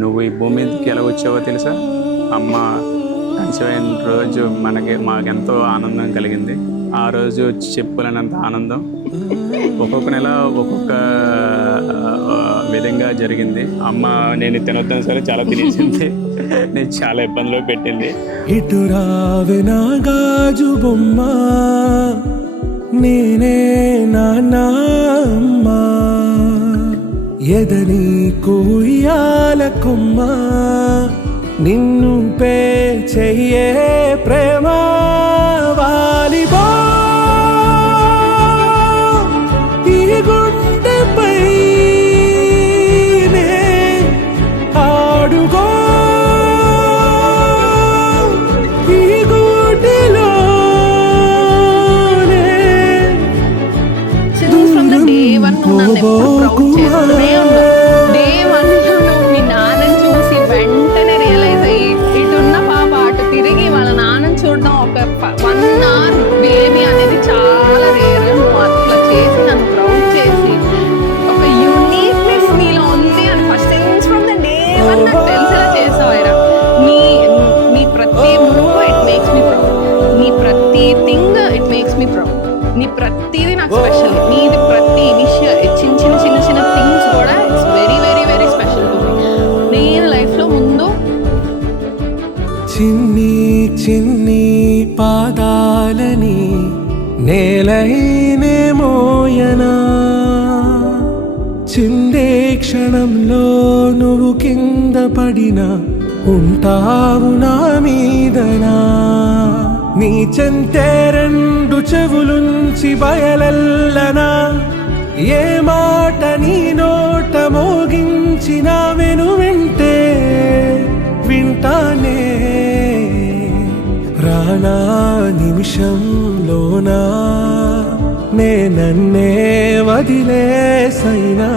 నువ్వు ఈ భూమి మీదకి ఎలా వచ్చావో తెలుసా? అమ్మ కన్సీవ్ రోజు మాకెంతో ఆనందం కలిగింది. ఆ రోజు చెప్పలేనంత ఆనందం. ఒక్కొక్క నెల ఒక్కొక్క విధంగా జరిగింది. అమ్మ నేను తినొద్దని సరే చాలా తినేసింది. నేను చాలా ఇబ్బందిలో పెట్టింది. ఇటు రావే నా గాజు బొమ్మ, నేనే నాన్న అమ్మ, ఎదని కూయాల కొమ్మ, నిన్ను పే చెయ్యే ప్రేమ వాలిబా ఈ గుండెపై ఆడుగో నీ ప్రతిదీ నాకు స్పెషల్. నీది ప్రతి విషయం చిన్న చిన్న థింగ్స్ కూడా it's very very very special to me. నేను లైఫ్లో ముందు చిన్ని చిన్ని పాదాలని నేలైనే మోయనా, చిందే క్షణంలో నువ్వు కింద పడినా ఉంటావు నా మీదనా, నీ చెంతే రెండు చెవులుంచి బయలెల్లనా, ఏ మాట నీ నోట మోగించిన వెను వింటే వింటానే, రానా నిమిషంలోనా నే నన్నే వదిలేసైనా.